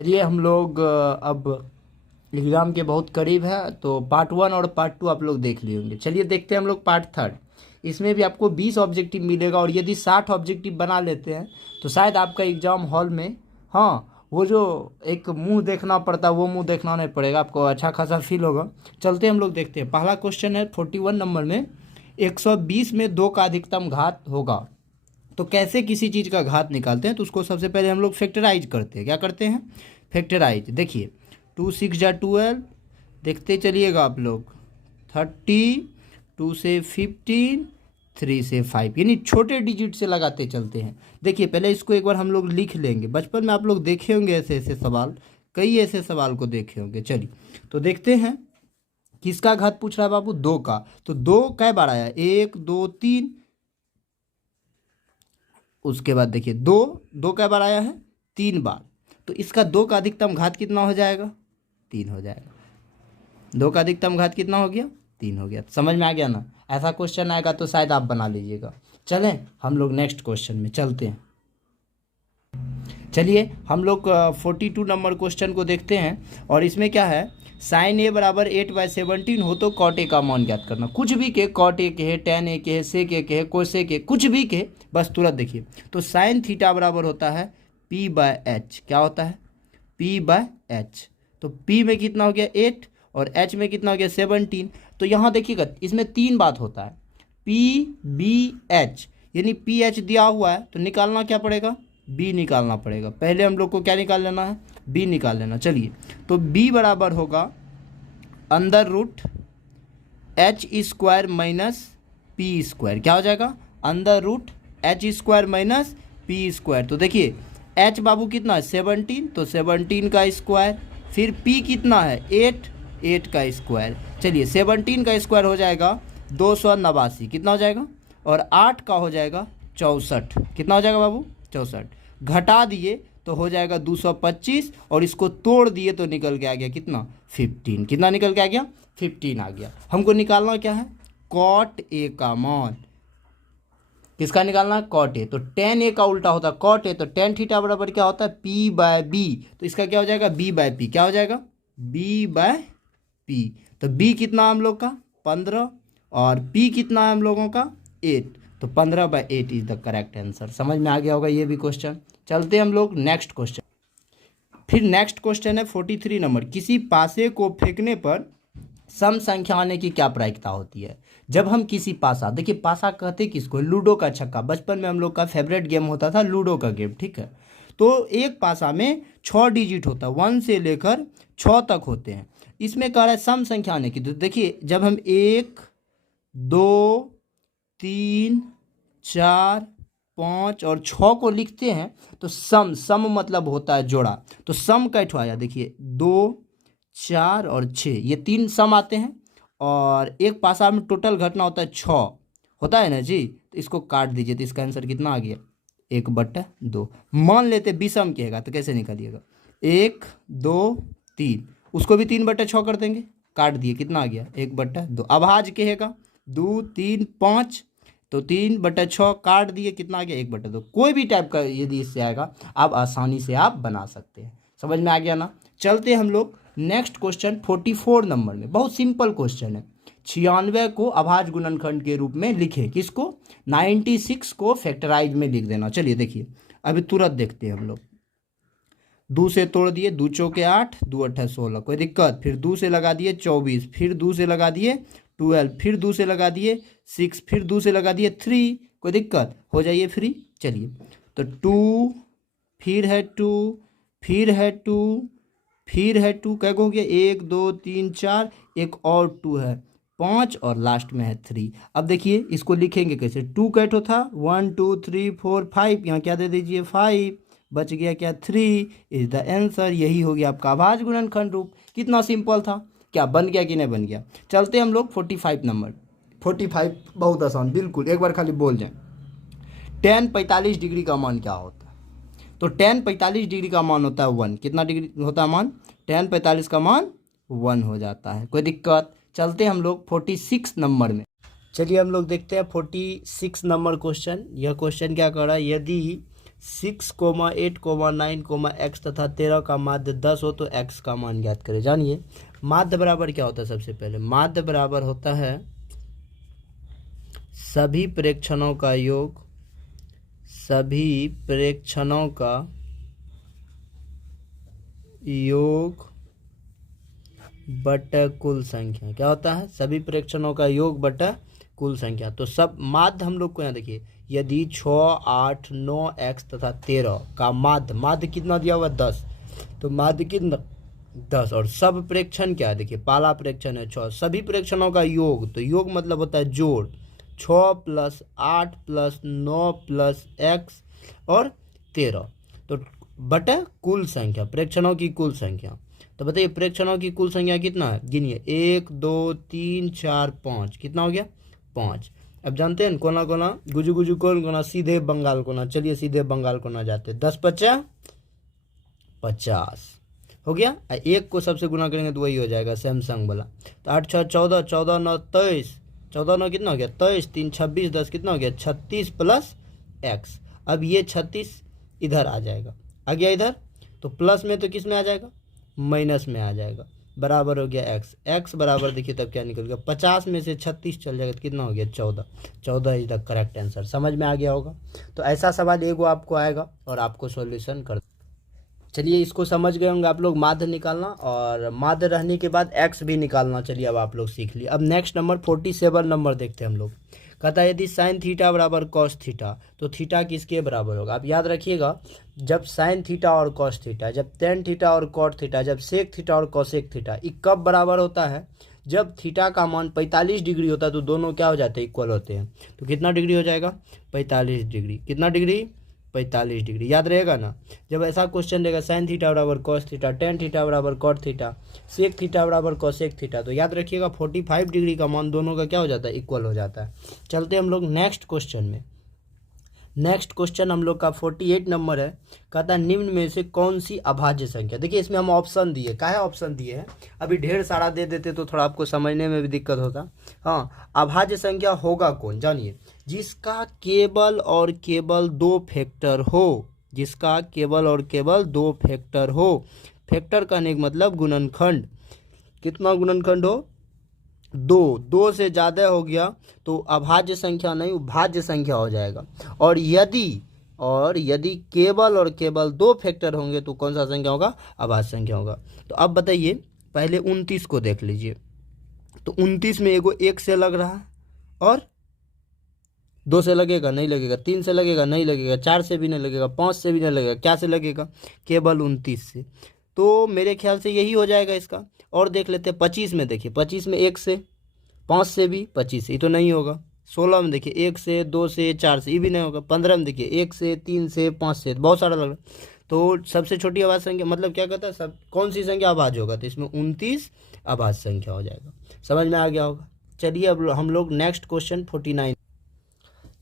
चलिए हम लोग अब एग्ज़ाम के बहुत करीब है, तो पार्ट 1 और पार्ट 2 आप लोग देख लिए होंगे। चलिए देखते हैं हम लोग पार्ट 3। इसमें भी आपको 20 ऑब्जेक्टिव मिलेगा, और यदि 60 ऑब्जेक्टिव बना लेते हैं तो शायद आपका एग्ज़ाम हॉल में, हाँ, वो जो एक मुंह देखना पड़ता है वो मुंह देखना नहीं पड़ेगा, आपको अच्छा खासा फील होगा। चलते हम लोग देखते हैं। पहला क्वेश्चन है 41 नंबर में, 120 में 2 का अधिकतम घात होगा तो कैसे किसी चीज़ का घात निकालते हैं। तो उसको सबसे पहले हम लोग फैक्टराइज करते हैं। क्या करते हैं? फैक्टराइज। देखिए 2 6 जा 12, देखते चलिएगा आप लोग। 30, 2 से 15, 3 से 5, यानी छोटे डिजिट से लगाते चलते हैं। देखिए पहले इसको एक बार हम लोग लिख लेंगे। बचपन में आप लोग देखे होंगे ऐसे ऐसे सवाल, कई ऐसे सवाल को देखे होंगे। चलिए तो देखते हैं किसका घात पूछ रहा है बाबू, 2 का। तो 2 कै बार आया? 1 2 3। उसके बाद देखिए दो, दो कै बार आया है? 3 बार। तो इसका 2 का अधिकतम घात कितना हो जाएगा? 3 हो जाएगा। 2 का अधिकतम घात कितना हो गया? 3 हो गया। समझ में आ गया ना? ऐसा क्वेश्चन आएगा तो शायद आप बना लीजिएगा। चलें हम लोग नेक्स्ट क्वेश्चन में चलते हैं। चलिए हम लोग 42 नंबर क्वेश्चन को देखते हैं। और इसमें क्या है, साइन ए बराबर 8/17 हो तो कॉट ए का मान ज्ञात करना। कुछ भी के, कॉट ए के है, टेन ए के है, सेक ए के है, कोसेक ए, कुछ भी के, बस तुरंत देखिए। तो साइन थीटा बराबर होता है P/H। क्या होता है? P/H। तो P में कितना हो गया? 8, और H में कितना हो गया? 17। तो यहाँ देखिएगा इसमें 3 बात होता है, P/B/H, यानी PH दिया हुआ है तो निकालना क्या पड़ेगा? बी निकालना पड़ेगा। पहले हम लोग को क्या निकाल लेना है? बी निकाल लेना। चलिए तो बी बराबर होगा under root H square minus P square. क्या हो जाएगा? Under root H square minus P square. तो देखिए एच बाबू कितना है? 17, तो 17 का स्क्वायर, फिर पी कितना है? 8, 8 का स्क्वायर। चलिए 17 का स्क्वायर हो जाएगा 289। कितना हो जाएगा? और 8 का हो जाएगा 64। कितना हो जाएगा बाबू? 64। घटा दिए तो हो जाएगा 225, और इसको तोड़ दिए तो निकल के आ गया कितना? 15। कितना निकल के आ गया? 15 आ गया। हमको निकालना क्या है? कॉट ए का मान। किसका निकालना है? Cot A. तो टेन ए का उल्टा होता है कॉट ए, तो टेन थीटा बराबर क्या होता है? P/B। तो इसका क्या हो जाएगा? B/P। क्या हो जाएगा? B/P। तो B कितना हम लोग का? 15, और P कितना है हम लोगों का? 8। तो 15/8 इज द करेक्ट आंसर। समझ में आ गया होगा ये भी क्वेश्चन। चलते हम लोग नेक्स्ट क्वेश्चन। फिर नेक्स्ट क्वेश्चन है 43 नंबर, किसी पासे को फेंकने पर सम संख्या आने की क्या प्रायिकता होती है। जब हम किसी पासा, देखिए पासा कहते किसको? लूडो का छक्का। बचपन में हम लोग का फेवरेट गेम होता था लूडो का गेम, ठीक है। तो एक पासा में 6 डिजिट होता है, 1 से लेकर 6 तक होते हैं। इसमें कह रहा है सम संख्या आने की। तो देखिए जब हम 1 2 3 4 5 और 6 को लिखते हैं तो सम, सम मतलब होता है जोड़ा। तो सम कैठ आया? देखिए 2 4 और 6, ये 3 सम आते हैं। और एक पासा में टोटल घटना होता है 6, होता है ना जी। तो इसको काट दीजिए तो इसका आंसर कितना आ गया? 1/2। मान लेते विषम कहेगा तो कैसे निकालिएगा? 1 2 3, उसको भी 3/6 कर देंगे। काट दिए, कितना आ गया? 1/2। अभाज्य कहेगा 2 3 5, तो 3/6 काट दिए, कितना आ गया? 1/2। कोई भी टाइप का यदि इससे आएगा आप आसानी से आप बना सकते हैं। समझ में आ गया ना? चलते हम लोग नेक्स्ट क्वेश्चन 44 नंबर में। बहुत सिंपल क्वेश्चन है। 96 को अभाज्य गुणनखंड के रूप में लिखे। किसको? 96 को फैक्टराइज में लिख देना। चलिए देखिए अभी तुरंत देखते हैं हम लोग। 2 से तोड़ दिए, 2 चौके 8, 2 8 16, कोई दिक्कत? फिर 2 से लगा दिए 24, फिर 2 से लगा दिए 12, फिर 2 से लगा दिए 6, फिर 2 से लगा दिए 3, कोई दिक्कत? हो जाइए फ्री। चलिए तो 2, फिर है 2, फिर है 2, फिर है 2, क्या हो गया? 1 2 3 4, एक और 2 है 5, और लास्ट में है 3। अब देखिए इसको लिखेंगे कैसे? 2 कैठो था? 1 2 3 4 5, यहाँ क्या दे दीजिए? 5, बच गया क्या? 3 इज द आंसर। यही हो गया आपका अभाज्य गुणनखंड रूप। कितना सिंपल था। क्या बन गया कि नहीं बन गया? चलते हम लोग 45 नंबर। 45 बहुत आसान, बिल्कुल एक बार खाली बोल जाए। tan 45 डिग्री का मान क्या होता है? तो tan 45 डिग्री का मान होता है 1। कितना डिग्री होता है मान? tan 45 का मान 1 हो जाता है। कोई दिक्कत? चलते हम लोग 46 नंबर में। चलिए हम लोग देखते हैं 46 नंबर क्वेश्चन। यह क्वेश्चन क्या कर रहा है? यदि 6,8,9,x तथा 13 का माध्य 10 हो तो x का मान ज्ञात करें। जानिए माध्य बराबर क्या होता है। सबसे पहले माध्य बराबर होता है सभी प्रेक्षणों का योग, सभी प्रेक्षणों का योग बटा कुल संख्या। क्या होता है? सभी प्रेक्षणों का योग बटा कुल संख्या। तो सब माध्य हम लोग को यहाँ देखिए, यदि 6, 8, 9, x तथा 13 का माध्य कितना दिया हुआ 10, तो माध्य कितना 10, और सब प्रेक्षण क्या है देखिए, पहला प्रेक्षण है 6, सभी प्रेक्षणों का योग, तो योग मतलब होता है जोड़, 6 + 8 + 9 + x और 13, तो बटा कुल संख्या, प्रेक्षणों की कुल संख्या। तो बताइए प्रेक्षणों की कुल संख्या कितना है, गिनिए 1 2 3 4 5, कितना हो गया 5। अब जानते हैं कोना कोना गुजू गुजू कौन कोना, सीधे बंगाल कोना। चलिए सीधे बंगाल कोना जाते, 10 × 5 = 50 हो गया। एक को सबसे गुना करेंगे तो वही हो जाएगा सैमसंग वाला। तो 8 × 6 = 14, 14 × 9 = 23, 14 × 9 कितना हो गया 23, 3 × 26 = 10, कितना हो गया 36 + x। अब ये 36 इधर आ जाएगा, आ गया इधर, तो प्लस में तो किस में आ जाएगा, माइनस में आ जाएगा, बराबर हो गया x। x बराबर देखिए तब क्या निकल गया, 50 में से 36 चल जाएगा तो कितना हो गया 14। 14 इज द करेक्ट आंसर। समझ में आ गया होगा। तो ऐसा सवाल एगो आपको आएगा और आपको सॉल्यूशन कर। चलिए इसको समझ गए होंगे आप लोग, माध्य निकालना और माध्य रहने के बाद x भी निकालना। चलिए अब आप लोग सीख लिए। अब नेक्स्ट नंबर 47 नंबर देखते हैं हम लोग। कहता है यदि साइन थीटा बराबर कॉस थीटा तो थीटा किसके बराबर होगा। आप याद रखिएगा, जब साइन थीटा और कॉस थीटा, जब टेन थीटा और कॉट थीटा, जब सेक थीटा और कॉसेक थीटा, ये कब बराबर होता है, जब थीटा का मान 45 डिग्री होता है, तो दोनों क्या हो जाते हैं, इक्वल होते हैं। तो कितना डिग्री हो जाएगा 45 डिग्री, कितना डिग्री 45 डिग्री, याद रहेगा ना। जब ऐसा क्वेश्चन रहेगा साइन थीटा बराबर कॉस थीटा, टेन थीटा बराबर कॉट थीटा, सेक थीटा बराबर कॉसेक थीटा, तो याद रखिएगा 45 डिग्री का मान दोनों का क्या हो जाता है, इक्वल हो जाता है। चलते हम लोग नेक्स्ट क्वेश्चन में। नेक्स्ट क्वेश्चन हम लोग का 48 नंबर है। कहता है निम्न में से कौन सी अभाज्य संख्या, देखिए इसमें हम ऑप्शन दिए, काहे ऑप्शन दिए हैं, अभी ढेर सारा दे देते तो थोड़ा आपको समझने में भी दिक्कत होता। हाँ, अभाज्य संख्या होगा कौन, जानिए, जिसका केवल और केवल 2 फैक्टर हो, जिसका केवल और केवल 2 फैक्टर हो। फैक्टर कहने का मतलब गुणनखंड, कितना गुणनखंड हो, 2 से ज़्यादा हो गया तो अभाज्य संख्या नहीं, भाज्य संख्या हो जाएगा। और यदि केवल और केवल 2 फैक्टर होंगे तो कौन सा संख्या होगा, अभाज्य संख्या होगा। तो अब बताइए, पहले 29 को देख लीजिए। तो 29 में एगो 1 से लग रहा है, और 2 से लगेगा नहीं लगेगा, 3 से लगेगा नहीं लगेगा, 4 से भी नहीं लगेगा, 5 से भी नहीं लगेगा, क्या से लगेगा, केवल 29 से। तो मेरे ख्याल से यही हो जाएगा इसका। और देख लेते हैं 25 में, देखिए 25 में 1 से, 5 से भी, 25 से, ये तो नहीं होगा। 16 में देखिए 1 से, 2 से, 4 से, ये भी नहीं होगा। 15 में देखिए 1 से, 3 से, 5 से, बहुत सारा लग रहा है। तो सबसे छोटी अभाज्य संख्या मतलब क्या कहता है, सब कौन सी संख्या अभाज्य होगा, तो इसमें 29 अभाज्य संख्या हो जाएगा। समझ में आ गया होगा। चलिए अब हम लोग नेक्स्ट क्वेश्चन 49,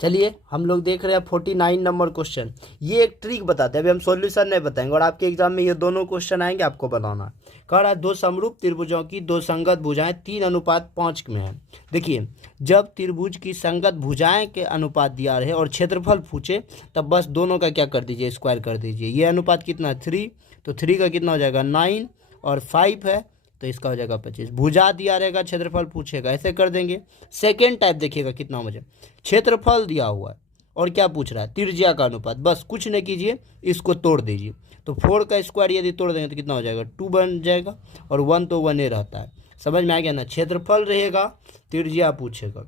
चलिए हम लोग देख रहे हैं 49 नंबर क्वेश्चन। ये एक ट्रिक बताते हैं, अभी हम सॉल्यूशन नहीं बताएंगे, और आपके एग्जाम में ये दोनों क्वेश्चन आएंगे, आपको बनाना। कह रहा है 2 समरूप त्रिभुजों की 2 संगत भुजाएं 3:5 में है। देखिए जब त्रिभुज की संगत भुजाएं के अनुपात दिया रहे और क्षेत्रफल पूछे, तब बस दोनों का क्या कर दीजिए, स्क्वायर कर दीजिए। ये अनुपात कितना है 3, तो 3 का कितना हो जाएगा 9, और 5 है तो इसका हो जाएगा 25। भुजा दिया रहेगा, क्षेत्रफल पूछेगा, ऐसे कर देंगे। सेकेंड टाइप देखिएगा कितना मुझे, क्षेत्रफल दिया हुआ है और क्या पूछ रहा है, त्रिज्या का अनुपात। बस कुछ नहीं कीजिए, इसको तोड़ दीजिए। तो 4 का स्क्वायर यदि तोड़ देंगे तो कितना हो जाएगा 2 बन जाएगा, और 1 तो 1 ही रहता है। समझ में आ गया ना। क्षेत्रफल रहेगा, त्रिज्या पूछेगा,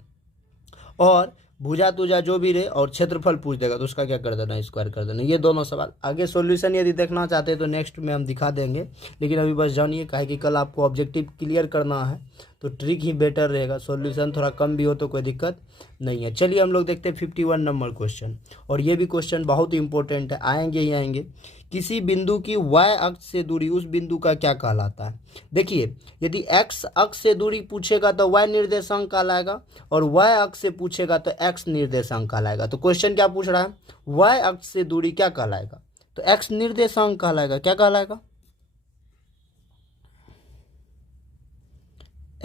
और भुजा तुजा जो भी रहे और क्षेत्रफल पूछ देगा तो उसका क्या कर देना, स्क्वायर कर देना। ये दोनों सवाल। आगे सॉल्यूशन यदि देखना चाहते हैं तो नेक्स्ट में हम दिखा देंगे, लेकिन अभी बस जानिए काहे कि कल आपको ऑब्जेक्टिव क्लियर करना है, तो ट्रिक ही बेटर रहेगा। सॉल्यूशन थोड़ा कम भी हो तो कोई दिक्कत नहीं है। चलिए हम लोग देखते हैं 51 नंबर क्वेश्चन, और ये भी क्वेश्चन बहुत ही इंपॉर्टेंट है, आएंगे ही आएंगे। किसी बिंदु की y अक्ष से दूरी उस बिंदु का क्या कहलाता है। देखिए यदि x अक्ष से दूरी पूछेगा तो y निर्देशांक कहलाएगा, और y अक्ष से पूछेगा तो x निर्देशांक कहलाएगा। तो क्वेश्चन क्या पूछ रहा है, y अक्ष से दूरी क्या कहलाएगा, तो x निर्देशांक कहलाएगा। क्या कहलाएगा,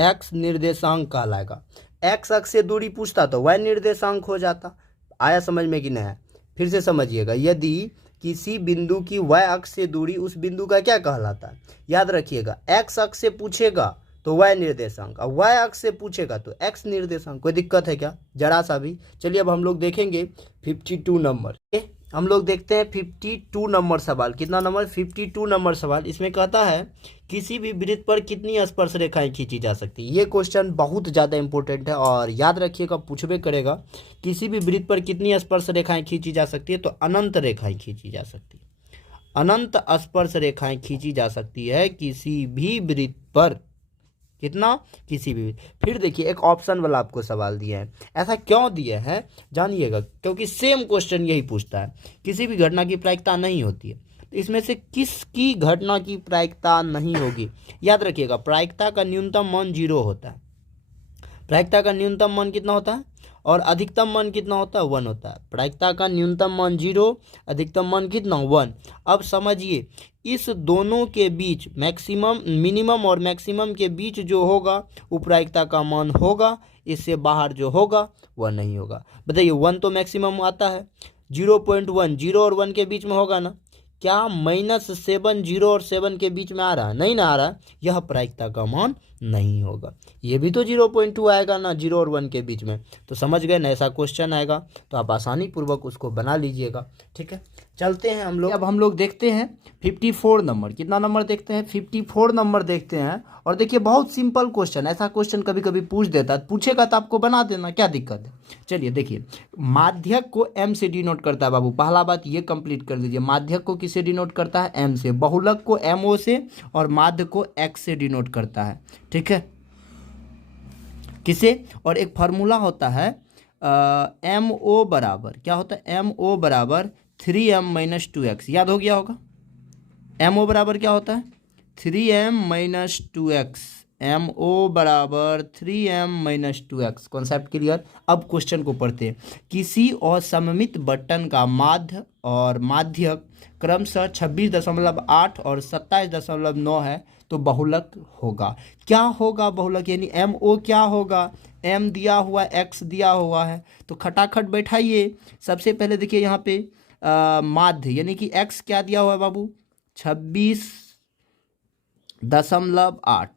x निर्देशांक कहलाएगा। x अक्ष से दूरी पूछता तो y निर्देशांक हो जाता। आया समझ में कि नहीं, फिर से समझिएगा, यदि किसी बिंदु की y अक्ष से दूरी उस बिंदु का क्या कहलाता है। याद रखिएगा, x अक्ष से पूछेगा तो y निर्देशांक, और y अक्ष से पूछेगा तो x निर्देशांक। कोई दिक्कत है क्या, जरा सा भी। चलिए अब हम लोग देखेंगे 52 नंबर। हम लोग देखते हैं 52 नंबर सवाल। कितना नंबर, 52 नंबर सवाल। इसमें कहता है किसी भी वृत्त पर कितनी स्पर्श रेखाएं खींची जा सकती है। ये क्वेश्चन बहुत ज़्यादा इंपॉर्टेंट है और याद रखिएगा पूछबे करेगा। किसी भी वृत्त पर कितनी स्पर्श रेखाएं खींची जा सकती है, तो अनंत रेखाएं खींची जा सकती है। अनंत स्पर्श रेखाएं खींची जा सकती है किसी भी वृत्त पर। कितना, किसी भी। फिर देखिए एक ऑप्शन वाला आपको सवाल दिया है। ऐसा क्यों दिया है जानिएगा, क्योंकि सेम क्वेश्चन यही पूछता है। किसी भी घटना की प्रायिकता नहीं होती है, तो इसमें से किसकी घटना की प्रायिकता नहीं होगी। याद रखिएगा, प्रायिकता का न्यूनतम मान 0 होता है। प्रायिकता का न्यूनतम मान कितना होता है और अधिकतम मान कितना होता है, 1 होता है। प्रायिकता का न्यूनतम मान 0, अधिकतम मान कितना, 1। अब समझिए, इस दोनों के बीच मैक्सिमम, मिनिमम और मैक्सिमम के बीच जो होगा वो प्रायिकता का मान होगा। इससे बाहर जो होगा वह नहीं होगा। बताइए, 1 तो मैक्सिमम आता है, 0.1 0 और 1 के बीच में होगा ना। क्या -7 0 और 7 के बीच में आ रहा है, नहीं ना आ रहा है, यह प्रायिकता का मान नहीं होगा। ये भी तो 0.2 आएगा ना 0 और 1 के बीच में। तो समझ गए ना, ऐसा क्वेश्चन आएगा तो आप आसानी पूर्वक उसको बना लीजिएगा। ठीक है, चलते हैं हम लोग। अब हम लोग देखते हैं 54 नंबर। कितना नंबर देखते हैं, 54 नंबर देखते हैं। और देखिए बहुत सिंपल क्वेश्चन, ऐसा क्वेश्चन कभी कभी पूछ देता है, पूछेगा तो आपको बना देना, क्या दिक्कत है। चलिए देखिए, माध्यक को m से डिनोट करता है बाबू। पहला बात ये कंप्लीट कर दीजिए, माध्यक को किससे डिनोट करता है, m से। बहुलक को mo से और माध्य को x से डिनोट करता है। ठीक है, किसे, और एक फार्मूला होता है MO बराबर, क्या होता है, MO बराबर 3m - 2x। याद हो गया होगा, MO बराबर क्या होता है, 3m - 2x। MO बराबर 3m - 2x। Concept clear. अब क्वेश्चन को पढ़ते हैं। किसी असममित बटन का माध्य और माध्यक क्रमशः 26.8 और 27.9 है, तो बहुलक होगा। क्या होगा बहुलक, यानी MO क्या होगा, M दिया हुआ है, X दिया हुआ है, तो खटाखट बैठाइए। सबसे पहले देखिए यहाँ पे माध्य यानी कि X क्या दिया हुआ है बाबू, 26.8,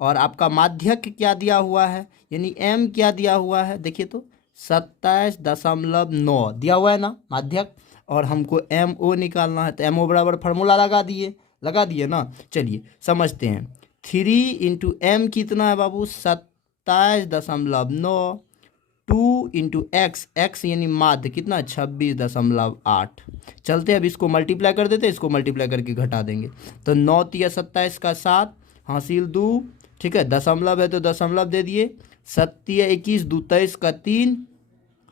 और आपका माध्यक क्या दिया हुआ है, यानी M क्या दिया हुआ है, देखिए तो 27.9 दिया हुआ है ना माध्यक, और हमको MO निकालना है। तो MO बराबर फार्मूला लगा दिए ना। चलिए समझते हैं, 3 × M कितना है बाबू, 27.9, 2 × x यानी माध्य कितना, 26.8। चलते हैं, अब इसको मल्टीप्लाई कर देते हैं, इसको मल्टीप्लाई करके घटा देंगे। तो 9 × 27 का 7 हासिल 2। ठीक है, दशमलव है तो दशमलव दे दिए। 7 × 21 2 23 का 3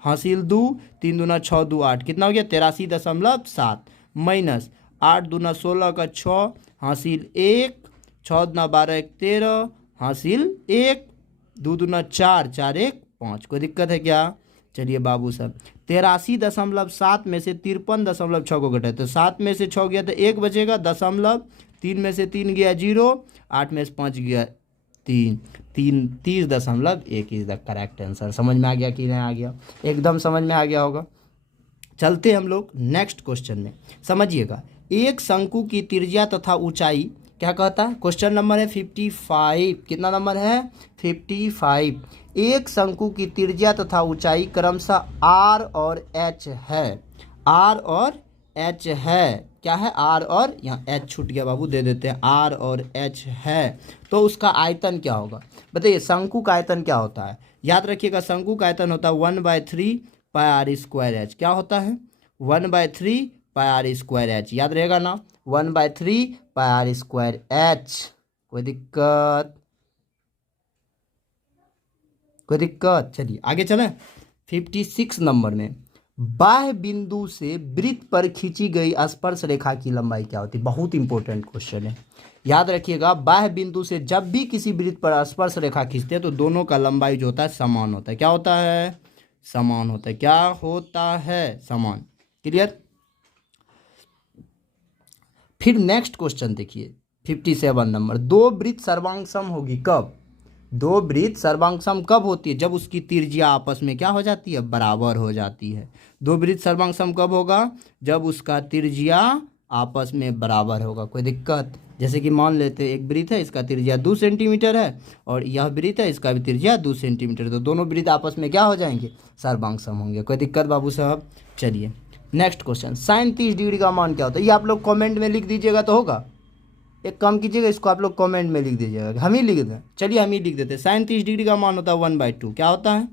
हासिल 2, 3 दूना 6 2 8, कितना हो गया, 83.7 माइनस 8 दूना 16 का 6 हासिल 1, 6 दूना 12 1 13 हासिल 1, 2 दूना 4 4 1 5। कोई दिक्कत है क्या। चलिए बाबू साहब, 83.7 में से 53.6 को घटाए तो 7 में से 6 गया तो 1 बचेगा, दशमलव 3 में से 3 गया 0, 8 में से 5 गया 3, 30.1 इज द करेक्ट आंसर। समझ में आ गया कि नहीं आ गया, एकदम समझ में आ गया होगा। चलते हम लोग नेक्स्ट क्वेश्चन में, समझिएगा। एक शंकु की त्रिज्या तथा ऊंचाई क्या कहता है, क्वेश्चन नंबर है 55। कितना नंबर है, 55। एक शंकु की त्रिज्या तथा ऊंचाई क्रमशः r और h है। r और h है, क्या है, r और, यहाँ h छूट गया बाबू, दे देते हैं, r और h है, तो उसका आयतन क्या होगा। बताइए शंकु का आयतन क्या होता है। याद रखिएगा, शंकु का आयतन होता है 1/3 πr² h। क्या होता है, 1/3 πr² h। याद रहेगा ना, 1/3 πr² h। कोई दिक्कत, चलिए आगे चलें। 56 नंबर में, बाह्य बिंदु से वृत्त पर खींची गई स्पर्श रेखा की लंबाई क्या होती है। बहुत इंपॉर्टेंट क्वेश्चन है, याद रखिएगा। बाह्य बिंदु से जब भी किसी वृत्त पर स्पर्श रेखा खींचते हैं तो दोनों का लंबाई जो होता है समान होता है। क्या होता है, समान होता है। क्या होता है, समान। क्लियर। फिर नेक्स्ट क्वेश्चन देखिए 57 नंबर, दो वृत्त सर्वांग सम होगी कब। दो वृत्त सर्वांग कब होती है? जब उसकी त्रिज्या आपस में क्या हो जाती है? बराबर हो जाती है। दो वृत्त सर्वांग कब होगा? जब उसका त्रिज्या आपस में बराबर होगा। कोई दिक्कत? जैसे कि मान लेते हैं एक वृत्त है, इसका त्रिज्या 2 सेंटीमीटर है और यह वृत्त है, इसका भी त्रिज्या 2 सेंटीमीटर, तो दोनों वृत्त आपस में क्या हो जाएंगे? सर्वांग होंगे। कोई दिक्कत बाबू साहब? चलिए नेक्स्ट क्वेश्चन, साइन 30 डिग्री का मान क्या होता है? ये आप लोग कमेंट में लिख दीजिएगा तो होगा। एक काम कीजिएगा, इसको आप लोग कमेंट में लिख दीजिएगा, हम ही लिख दें। चलिए हम ही लिख देते हैं। साइन 30 डिग्री का मान होता है 1/2। क्या होता है?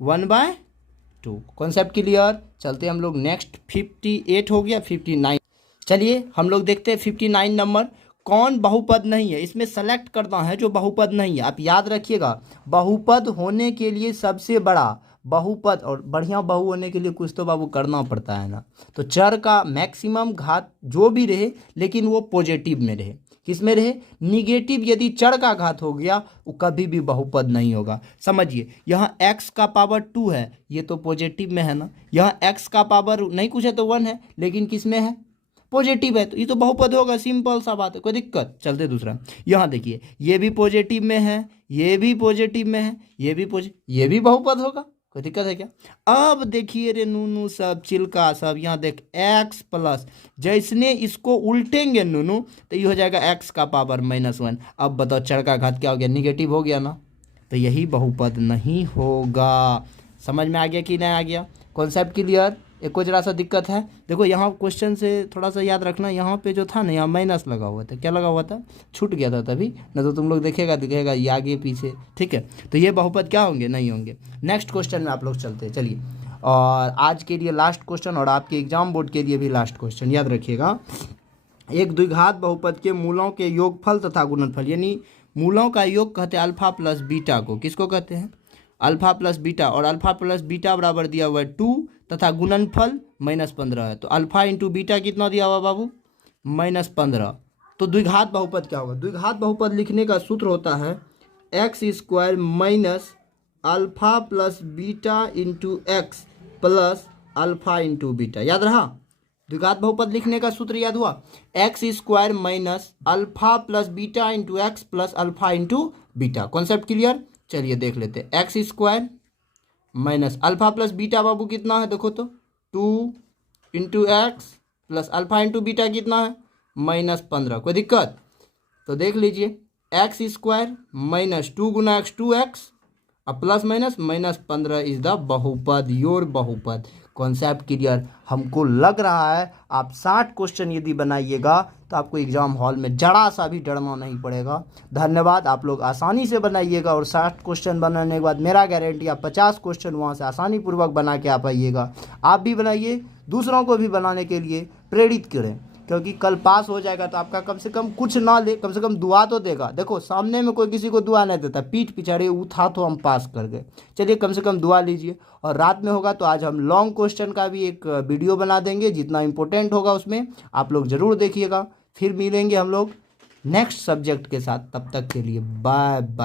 1/2। Concept clear? चलते हम लोग नेक्स्ट। 58 हो गया, 59। चलिए हम लोग देखते हैं 59 नंबर। कौन बहुपद नहीं है? इसमें सेलेक्ट करना है जो बहुपद नहीं है। आप याद रखिएगा, बहुपद होने के लिए सबसे बड़ा बहुपद, और बढ़िया बहु होने के लिए कुछ तो बाबू करना पड़ता है ना। तो चर का मैक्सिमम घात जो भी रहे, लेकिन वो पॉजिटिव में रहे। किस में रहे? निगेटिव यदि चर का घात हो गया वो कभी भी बहुपद नहीं होगा। समझिए, यहाँ x का पावर 2 है, ये तो पॉजिटिव में है ना। यहाँ x का पावर नहीं कुछ है तो 1 है, लेकिन किस में है? पॉजिटिव है, तो ये तो बहुपद होगा। सिंपल सा बात है, कोई दिक्कत? चलते दूसरा। यहाँ देखिए, ये भी पॉजिटिव में है, ये भी पॉजिटिव में है, ये भी ये भी बहुपद होगा। कोई दिक्कत है क्या? अब देखिए रे नूनू सब, चिल्का सब, यहाँ देख x प्लस, जैसने इसको उल्टेंगे नूनू तो ये हो जाएगा x का पावर -1। अब बताओ चर का घात क्या हो गया? निगेटिव हो गया ना, तो यही बहुपद नहीं होगा। समझ में आ गया कि नहीं आ गया? Concept clear? एक को जरा सा दिक्कत है। देखो यहाँ क्वेश्चन से थोड़ा सा याद रखना, यहाँ पे जो था ना, यहाँ माइनस लगा हुआ था। क्या लगा हुआ था? छूट गया था तभी, ना तो तुम लोग दिखेगा ये आगे पीछे। ठीक है, तो ये बहुपद क्या होंगे? नहीं होंगे। नेक्स्ट क्वेश्चन में आप लोग चलते हैं। चलिए, और आज के लिए लास्ट क्वेश्चन, और आपके एग्जाम बोर्ड के लिए भी लास्ट क्वेश्चन। याद रखिएगा, एक द्विघात बहुपद के मूलों के योगफल तथा गुणनफल, यानी मूलों का योग कहते हैं अल्फा प्लस बीटा को। किसको कहते हैं? Alpha plus beta. और अल्फा प्लस बीटा बराबर दिया हुआ है 2 तथा गुणनफल -15 है। तो अल्फा इंटू बीटा कितना दिया हुआ बाबू? -15। तो द्विघात बहुपद क्या होगा? द्विघात बहुपद लिखने का सूत्र होता है x² minus alpha plus beta into x plus alpha into beta. याद रहा? द्विघात बहुपद लिखने का सूत्र याद हुआ? x² minus alpha plus beta into x plus alpha into beta. Concept clear? चलिए देख लेते हैं। x² minus alpha plus beta बाबू कितना है? देखो तो 2 into x plus alpha into beta कितना है? -15। कोई दिक्कत? तो देख लीजिए, x² माइनस 2 गुना x 2x अब प्लस माइनस -15 इज द बहुपद, योर बहुपद। Concept clear? हमको लग रहा है आप 60 क्वेश्चन यदि बनाइएगा तो आपको एग्जाम हॉल में जरा सा भी डरना नहीं पड़ेगा। धन्यवाद। आप लोग आसानी से बनाइएगा, और 60 क्वेश्चन बनाने के बाद मेरा गारंटी आप 50 क्वेश्चन वहाँ से आसानी पूर्वक बना के आ पाइएगा। आप भी बनाइए, दूसरों को भी बनाने के लिए प्रेरित करें, क्योंकि कल पास हो जाएगा तो आपका कम से कम कुछ ना ले, कम से कम दुआ तो देगा। देखो सामने में कोई किसी को दुआ नहीं देता, पीठ पिछाड़े वो था तो हम पास कर गए। चलिए कम से कम दुआ लीजिए। और रात में होगा तो आज हम लॉन्ग क्वेश्चन का भी एक वीडियो बना देंगे, जितना इंपॉर्टेंट होगा उसमें आप लोग ज़रूर देखिएगा। फिर मिलेंगे हम लोग नेक्स्ट सब्जेक्ट के साथ, तब तक के लिए बाय बाय।